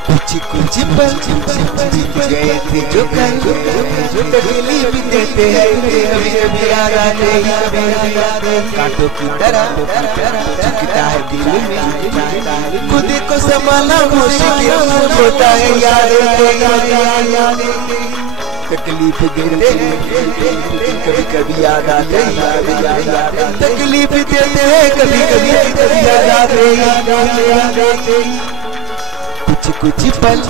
कुछ कुछ पल बीत गए थे जो कल तकलीफ देते हैं कभी कभी याद आते कांटों की तरह चुकता है दिल में खुद को संभालना मुश्किल होता है याद तकलीफ देते हैं कभी कभी याद आते तकलीफ देते हैं कभी कभी याद आते कुछ पल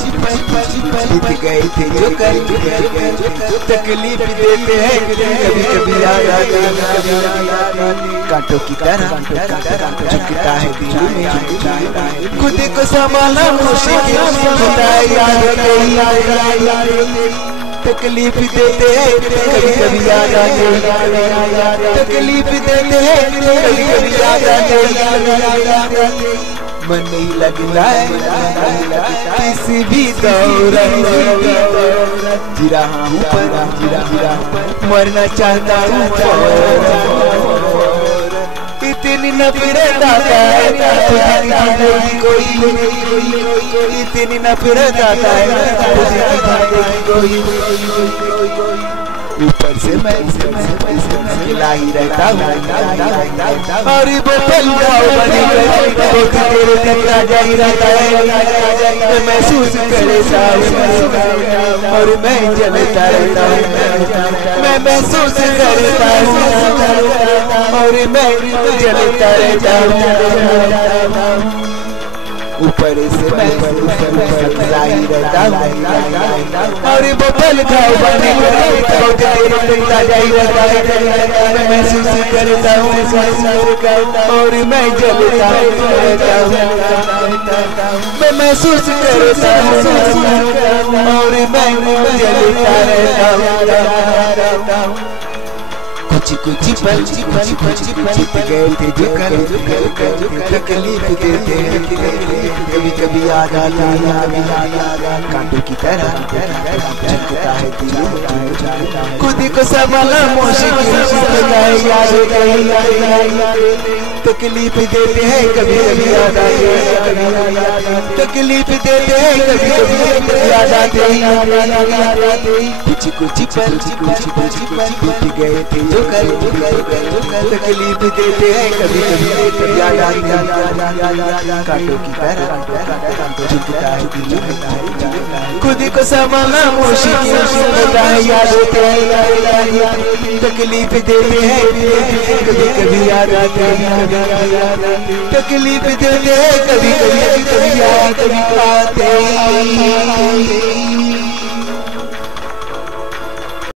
बीत गए थे जो कल तकलीफ देते हैं कभी कभी याद आते कांटों की तरह झुकता है दिल में खुद को संभालना मुश्किल होता है याद तकलीफ देते हैं कभी कभी याद आते तकलीफ देते हैं कभी कभी याद आते मन नहीं लगता है किसी भी दौर जी रहा हूँ पर मरना चाहता हूँ इतनी नफरत आता है कोई इतनी नफरत आता है कोई ऊपर से मैं गिला ही रहता हूँ और वो पल बनी तेरे तक राजा ही रहता है मैं महसूस करता हूँ और मैं जलता रहता हूँ मैं महसूस करता हूँ और मैं जलता रहता हूँ ऊपर से मैं गिला ही रहता हूँ और वो पल बनी राजा ही रहता है मैं महसूस करता हूँ और मैं जलता मैं महसूस करता हूँ और मैं जलता रहता हूँ कुछ पल बीत गए थे जो कल तकलीफ देते हैं कभी कभी याद आता कांटों की तरह झुकता है दिल खुद को संभालना मुश्किल होता है याद तकलीफ देते हैं कभी कभी याद आते तकलीफ देते हैं कभी कभी याद आते कुछ पल बीत गए थे जो तकलीफ देते हैं कभी कभी याद आते कांटों की तरह झुकता है दिल खुद को संभालना मुश्किल होता है याद तकलीफ देते हैं कभी कभी याद आते तकलीफ देते हैं कभी कभी याद आते